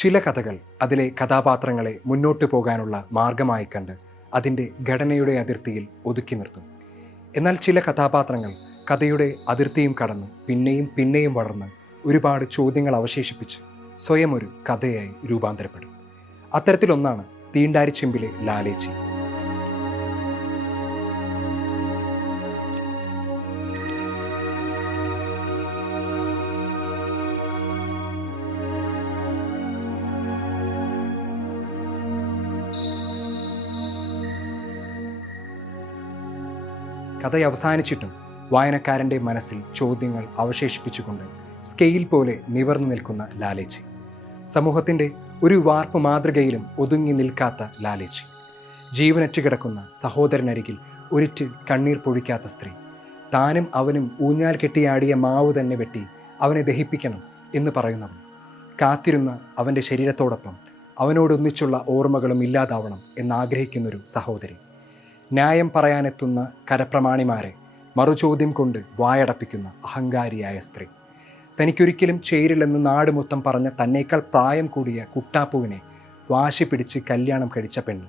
ചില കഥകൾ അതിലെ കഥാപാത്രങ്ങളെ മുന്നോട്ട് പോകാനുള്ള മാർഗമായി കണ്ട് അതിന്റെ ഘടനയുടെ അതിർത്തിയിൽ ഒതുക്കി നിർത്തും. എന്നാൽ ചില കഥാപാത്രങ്ങൾ കഥയുടെ അതിർത്തിയും കടന്ന് പിന്നെയും പിന്നെയും വളർന്ന് ഒരുപാട് ചോദ്യങ്ങൾ അവശേഷിപ്പിച്ച് സ്വയം ഒരു കഥയായി രൂപാന്തരപ്പെടും. അത്തരത്തിലൊന്നാണ് തീണ്ടാരിച്ചെമ്പിലെ ലാലേച്ചി. കഥ അവസാനിച്ചിട്ടും വായനക്കാരന്റെ മനസ്സിൽ ചോദ്യങ്ങൾ അവശേഷിപ്പിച്ചുകൊണ്ട് സ്കെയിൽ പോലെ നിവർന്നു നിൽക്കുന്ന ലാലേച്ചി. സമൂഹത്തിന്റെ ഒരു വാർപ്പ് മാതൃകയിലും ഒതുങ്ങി നിൽക്കാത്ത ലാലേച്ചി. ജീവനറ്റ് കിടക്കുന്ന സഹോദരനരികിൽ ഒരിറ്റ് കണ്ണീർ പൊഴിക്കാത്ത സ്ത്രീ. താനും അവനും ഊഞ്ഞാൽ കെട്ടിയാടിയ മാവ് തന്നെ വെട്ടി അവനെ ദഹിപ്പിക്കണം എന്ന് പറയുന്നവൻ കാത്തിരുന്ന അവന്റെ ശരീരത്തോടൊപ്പം അവനോടൊന്നിച്ചുള്ള ഓർമ്മകളും ഇല്ലാതാവണം എന്നാഗ്രഹിക്കുന്നൊരു സഹോദരി. ന്യായം പറയാനെത്തുന്ന കരപ്രമാണിമാരെ മറുചോദ്യം കൊണ്ട് വായടപ്പിക്കുന്ന അഹങ്കാരിയായ സ്ത്രീ. തനിക്കൊരിക്കലും ചേരില്ലെന്ന് നാട് മൊത്തം പറഞ്ഞ തന്നേക്കാൾ പ്രായം കൂടിയ കുട്ടാപ്പുവിനെ വാശി പിടിച്ച് കല്യാണം കഴിച്ച പെണ്ണ്.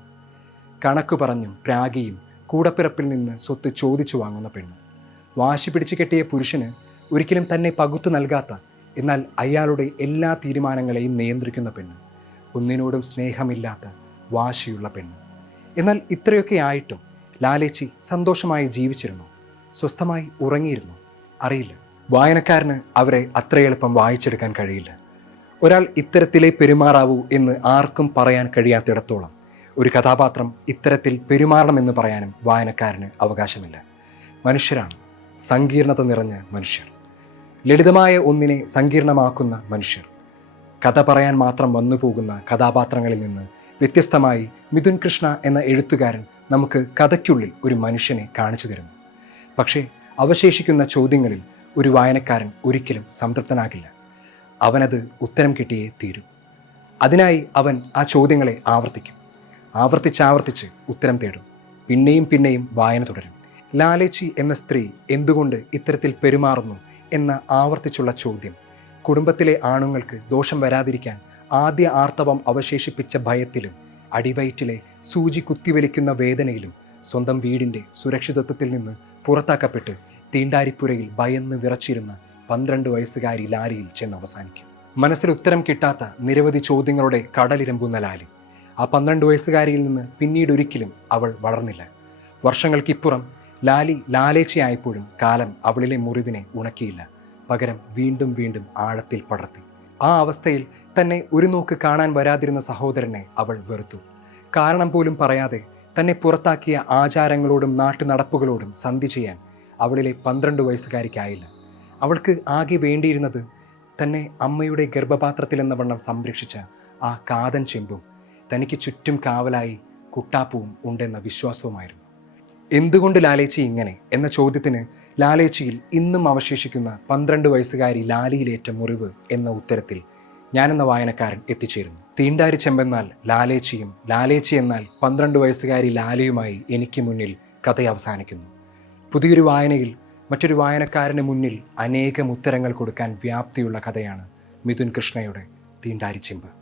കണക്ക് പറഞ്ഞും പ്രാഗിയും കൂടപ്പിറപ്പിൽ നിന്ന് സ്വത്ത് ചോദിച്ചു വാങ്ങുന്ന പെണ്ണ്. വാശി പിടിച്ച് കെട്ടിയ പുരുഷന് ഒരിക്കലും തന്നെ പകുത്തു നൽകാത്ത എന്നാൽ അയാളുടെ എല്ലാ തീരുമാനങ്ങളെയും നിയന്ത്രിക്കുന്ന പെണ്ണ്. ഒന്നിനോടും സ്നേഹമില്ലാത്ത വാശിയുള്ള പെണ്ണ്. എന്നാൽ ഇത്രയൊക്കെ ആയിട്ടും ലാലേച്ചി സന്തോഷമായി ജീവിച്ചിരുന്നു. സ്വസ്ഥമായി ഉറങ്ങിയിരുന്നു. അറിയില്ല. വായനക്കാരന് അവരെ അത്ര എളുപ്പം വായിച്ചെടുക്കാൻ കഴിയില്ല. ഒരാൾ ഇത്തരത്തിലേ പെരുമാറാവൂ എന്ന് ആർക്കും പറയാൻ കഴിയാത്തിടത്തോളം ഒരു കഥാപാത്രം ഇത്തരത്തിൽ പെരുമാറണമെന്ന് പറയാനും വായനക്കാരന് അവകാശമില്ല. മനുഷ്യരാണ്. സങ്കീർണത നിറഞ്ഞ മനുഷ്യർ. ലളിതമായ ഒന്നിനെ സങ്കീർണമാക്കുന്ന മനുഷ്യർ. കഥ പറയാൻ മാത്രം വന്നു പോകുന്ന കഥാപാത്രങ്ങളിൽ നിന്ന് വ്യത്യസ്തമായി മിഥുൻ കൃഷ്ണ എന്ന എഴുത്തുകാരൻ നമുക്ക് കഥയ്ക്കുള്ളിൽ ഒരു മനുഷ്യനെ കാണിച്ചു തരുന്നു. പക്ഷേ അവശേഷിക്കുന്ന ചോദ്യങ്ങളിൽ ഒരു വായനക്കാരൻ ഒരിക്കലും സംതൃപ്തനാകില്ല. അവനത് ഉത്തരം കിട്ടിയേ തീരൂ. അതിനായി അവൻ ആ ചോദ്യങ്ങളെ ആവർത്തിക്കും. ആവർത്തിച്ചാവർത്തിച്ച് ഉത്തരം തേടും. പിന്നെയും പിന്നെയും വായന തുടരും. ലാലേച്ചി എന്ന സ്ത്രീ എന്തുകൊണ്ട് ഇത്തരത്തിൽ പെരുമാറുന്നു എന്ന ആവർത്തിച്ചുള്ള ചോദ്യം. കുടുംബത്തിലെ ആണുങ്ങൾക്ക് ദോഷം വരാതിരിക്കാൻ ആദ്യ ആർത്തവം അവശേഷിപ്പിച്ച ഭയത്തിലും അടിവയറ്റിലെ സൂചി കുത്തിവലിക്കുന്ന വേദനയിലും സ്വന്തം വീടിന്റെ സുരക്ഷിതത്വത്തിൽ നിന്ന് പുറത്താക്കപ്പെട്ട് തീണ്ടാരിപ്പുരയിൽ ഭയന്ന് വിറച്ചിരുന്ന പന്ത്രണ്ട് വയസ്സുകാരി ലാലിയിൽ ചെന്ന് അവസാനിക്കും. മനസ്സിൽ ഉത്തരം കിട്ടാത്ത നിരവധി ചോദ്യങ്ങളുടെ കടലിരമ്പുന്ന ലാലി ആ പന്ത്രണ്ട് വയസ്സുകാരിയിൽ നിന്ന് പിന്നീട് ഒരിക്കലും അവൾ വളർന്നില്ല. വർഷങ്ങൾക്കിപ്പുറം ലാലി ലാലേച്ചയായപ്പോഴും കാലം അവളിലെ മുറിവിനെ ഉണക്കിയില്ല. പകരം വീണ്ടും വീണ്ടും ആഴത്തിൽ പടർത്തി. ആ അവസ്ഥയിൽ തന്നെ ഒരു നോക്ക് കാണാൻ വരാതിരുന്ന സഹോദരനെ അവൾ വെറുത്തു. കാരണം പോലും പറയാതെ തന്നെ പുറത്താക്കിയ ആചാരങ്ങളോടും നാട്ടുനടപ്പുകളോടും സന്ധി ചെയ്യാൻ അവളിലെ പന്ത്രണ്ട് വയസ്സുകാരിക്കായില്ല. അവൾക്ക് ആകെ വേണ്ടിയിരുന്നത് തന്നെ അമ്മയുടെ ഗർഭപാത്രത്തിലെന്ന വണ്ണം സംരക്ഷിച്ച ആ കാതൻ ചെമ്പും തനിക്ക് ചുറ്റും കാവലായി കുട്ടാപ്പുവും ഉണ്ടെന്ന വിശ്വാസവുമായിരുന്നു. എന്തുകൊണ്ട് ലാലേച്ചി ഇങ്ങനെ? എന്ന ചോദ്യത്തിന് ലാലേച്ചിയിൽ ഇന്നും അവശേഷിക്കുന്ന പന്ത്രണ്ട് വയസ്സുകാരി ലാലിയിലേറ്റ മുറിവ് എന്ന ഉത്തരത്തിൽ ഞാനെന്ന വായനക്കാരൻ എത്തിച്ചേരുന്നു. തീണ്ടാരി ചെമ്പെന്നാൽ ലാലേച്ചിയും ലാലേച്ചി എന്നാൽ പന്ത്രണ്ട് വയസ്സുകാരി ലാലയുമായി എനിക്ക് മുന്നിൽ കഥ അവസാനിക്കുന്നു. പുതിയൊരു വായനയിൽ മറ്റൊരു വായനക്കാരന് മുന്നിൽ അനേകം ഉത്തരങ്ങൾ കൊടുക്കാൻ വ്യാപ്തിയുള്ള കഥയാണ് മിഥുൻ കൃഷ്ണയുടെ തീണ്ടാരി ചെമ്പ്.